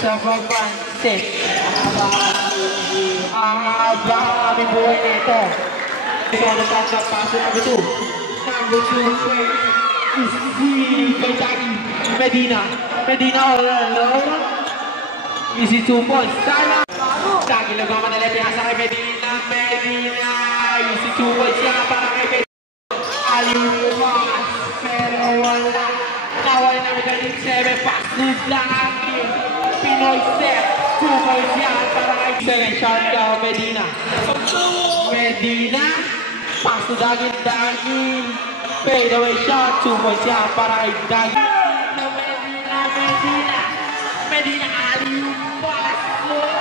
sa baba. Set. Kami buhay nito. So, natangkap paso number 2. Number 2 is Beitaki. Medina all alone. Easy 2 points. Sana. Tagi lang naman nila pinasa kay Medina. Easy 2 points yan para kay Medina. Aliwas. Pero wala. Nawala na magaling 7 pass. Lagi. Pinoy set. 2 points yan para kay second shot ka Medina. Pass to Dagi. Fade away shot. 2 points yan para kay Dagi. Medina aliwas.